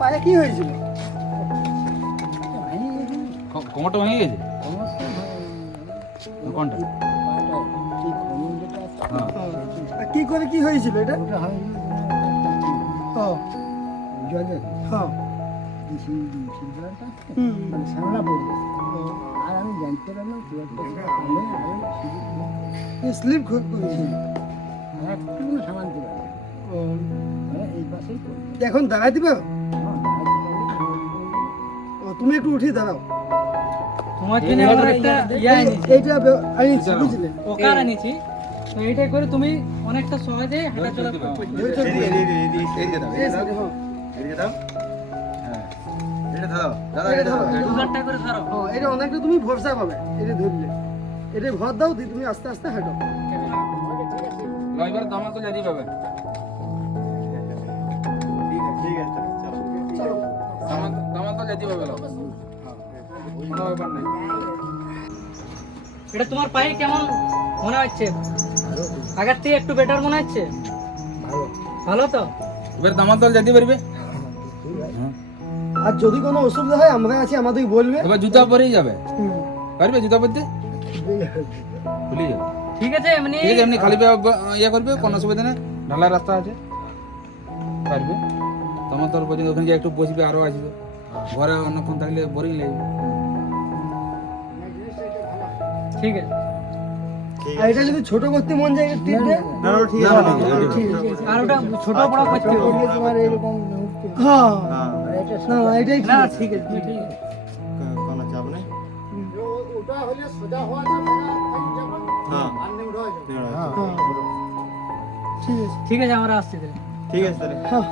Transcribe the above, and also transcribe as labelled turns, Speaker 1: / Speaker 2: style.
Speaker 1: পায়ে কি হয়েছিল
Speaker 2: কোমরটা ভেঙে গেছে? কোনটা? হ্যাঁ
Speaker 1: কি করে কি হয়েছিল এটা? ও।
Speaker 3: জলে
Speaker 1: হ্যাঁ
Speaker 3: মানে সামলা পড়বে আর আমি জানতে পারলাম খুব একটা আমি আরও
Speaker 1: এই স্লিপ
Speaker 3: একটু মানে এই পাশেই
Speaker 1: এখন দাঁড়াই
Speaker 3: হ্যাঁ,
Speaker 1: ও, তুমি একটু উঠে দাঁড়াও
Speaker 4: তোমার জন্য আমরা একটা ইয়া এনেছি
Speaker 1: এইটা বুঝলে
Speaker 4: পোকার এনেছি তো এইটা করে তুমি অনেকটা সহজে হাঁটাচলা করতে পারবে।
Speaker 1: হ্যাঁ। এটা ধরো, এটা ধরো।
Speaker 4: দুগারটা করে ধরো।
Speaker 1: হ্যাঁ, এটা অনেকটা তুমি ভরসা পাবে। এটা ধরলে। এটা ভর দাও দিয়ে তুমি আস্তে আস্তে হাঁটো।
Speaker 2: দামা তো যেতেই পাবে।
Speaker 1: চলো।
Speaker 2: দামা দামা তো যেতেই পাবে লো। কোনো ব্যাপার নাই।
Speaker 4: এটা তোমার পায়ে কেমন মনে হচ্ছে? আগের থেকে একটু বেটার মনে হচ্ছে?
Speaker 3: ভালো।
Speaker 4: ভালো তো?
Speaker 2: এবার দামা তো যেতে পারবে।
Speaker 1: আর যদি কোনো অসুবিধা হয় আমরা আছি আমাদেরকে বলবে
Speaker 2: এবার জুতা পরেই যাবে পারবে জুতা পরতে খুলে যাবে
Speaker 4: ঠিক আছে এমনি
Speaker 2: ঠিক আছে এমনি খালি পায়ে ইয়ে করবে কোনো অসুবিধা নেই ঢালা রাস্তা আছে পারবে তোমার তোর পর্যন্ত ওখানে গিয়ে একটু বসবে আরও আসবে ঘরে অন্যক্ষণ থাকলে বোরিং লাগবে
Speaker 4: ঠিক আছে
Speaker 1: আর এটা যদি ছোট করতে মন যায় টিপ
Speaker 2: না, না, ঠিক আছে।
Speaker 4: আর ওটা ছোট বড় করতে
Speaker 3: তোমার এরকম মুক্তি
Speaker 1: হ্যাঁ। না না এটাই ঠিক। আছে।
Speaker 4: ঠিক আছে। ঠিক আছে
Speaker 1: হ্যাঁ। ঠিক আছে।
Speaker 4: ঠিক আছে আমরা আসছি তাহলে।
Speaker 1: হ্যাঁ।